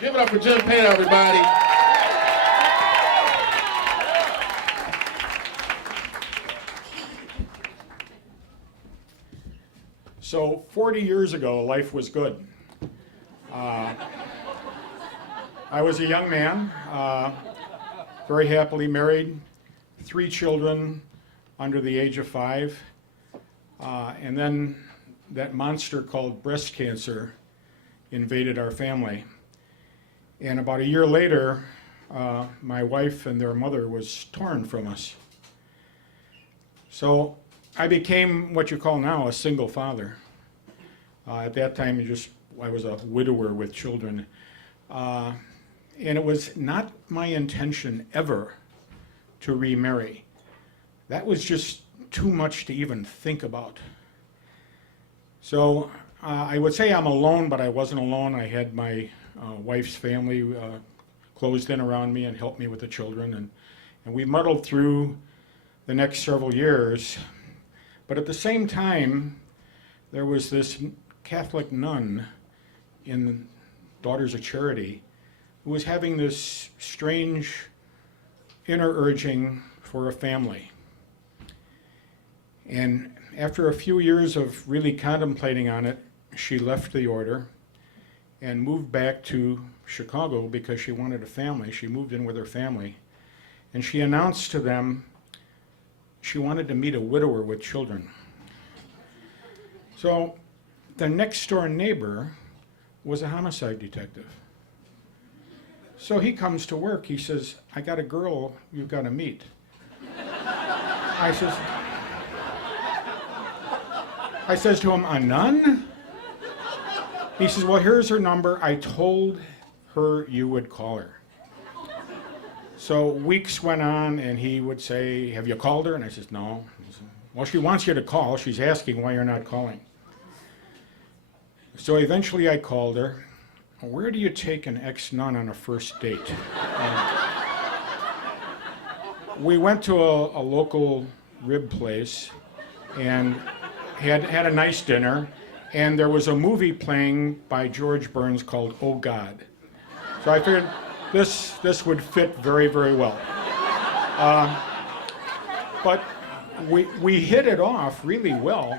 Give it up for Jim Payne, everybody. So 40 years ago, life was good. I was a young man, very happily married, 3 children under the age of 5, and then that monster called breast cancer invaded our family. And about a year later, my wife and their mother was torn from us. So I became what you call now a single father. At that time, I was a widower with children. And it was not my intention ever to remarry. That was just too much to even think about. So I would say I'm alone, but I wasn't alone. I had my wife's family closed in around me and helped me with the children. And we muddled through the next several years. But at the same time, there was this Catholic nun in Daughters of Charity who was having this strange inner urging for a family. And after a few years of really contemplating on it, she left the order and moved back to Chicago because she wanted a family. She moved in with her family. And she announced to them she wanted to meet a widower with children. So the next door neighbor was a homicide detective. So he comes to work, he says, I got a girl you've got to meet. I says to him, a nun? He says, well, here's her number. I told her you would call her. So weeks went on, and he would say, have you called her? And I says, no. He said, well, she wants you to call. She's asking why you're not calling. So eventually I called her. Where do you take an ex-nun on a first date? We went to a local rib place and had a nice dinner, and there was a movie playing by George Burns called Oh God. So I figured this would fit very, very well. But we hit it off really well,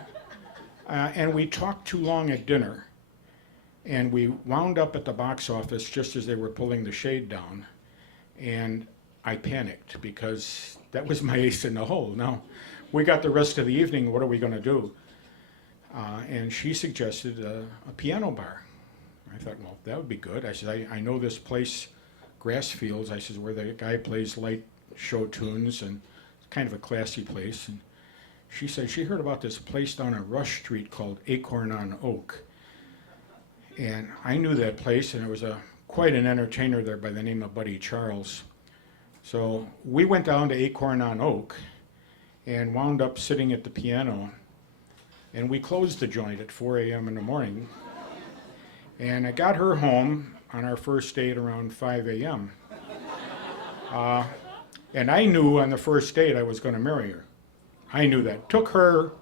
and we talked too long at dinner. And we wound up at the box office just as they were pulling the shade down. And I panicked because that was my ace in the hole. Now, we got the rest of the evening, what are we going to do? And she suggested a piano bar. I thought, well, that would be good. I said, I know this place, Grassfields, I said, where the guy plays light show tunes, and it's kind of a classy place. And she said she heard about this place down on Rush Street called Acorn on Oak. And I knew that place, and there was quite an entertainer there by the name of Buddy Charles. So we went down to Acorn on Oak and wound up sitting at the piano. And we closed the joint at 4 a.m. in the morning. And I got her home on our first date around 5 a.m. And I knew on the first date I was going to marry her. I knew that. Took her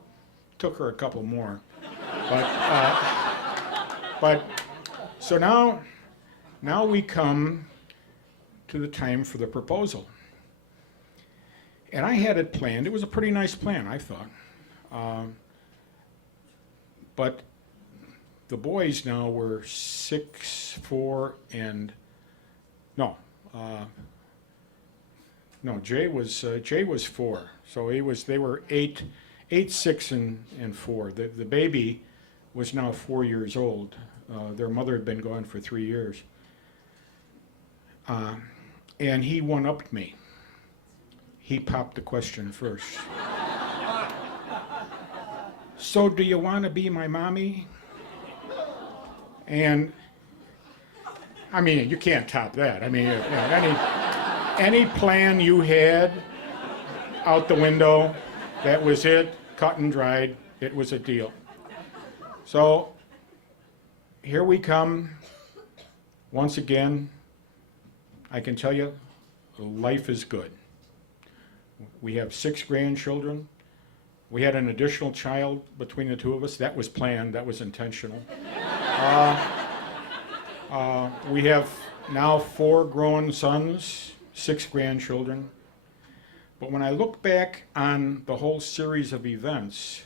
a couple more. But so now we come to the time for the proposal. And I had it planned. It was a pretty nice plan, I thought. But the boys now were 6, 4, and Jay was 4. So they were 8, 6, and 4. The baby was now 4 years old. Their mother had been gone for 3 years. And he one-upped me. He popped the question first. So do you want to be my mommy? And I mean, you can't top that. I mean, any plan you had out the window, that was it, cut and dried, it was a deal. So here we come. Once again, I can tell you, life is good. We have 6 grandchildren. We had an additional child between the two of us. That was planned, that was intentional. We have now 4 grown sons, 6 grandchildren. But when I look back on the whole series of events,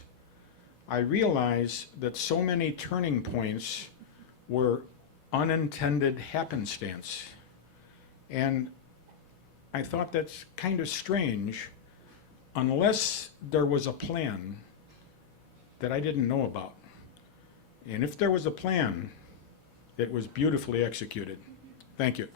I realize that so many turning points were unintended happenstance. And I thought that's kind of strange, unless there was a plan that I didn't know about. And if there was a plan, it was beautifully executed. Thank you.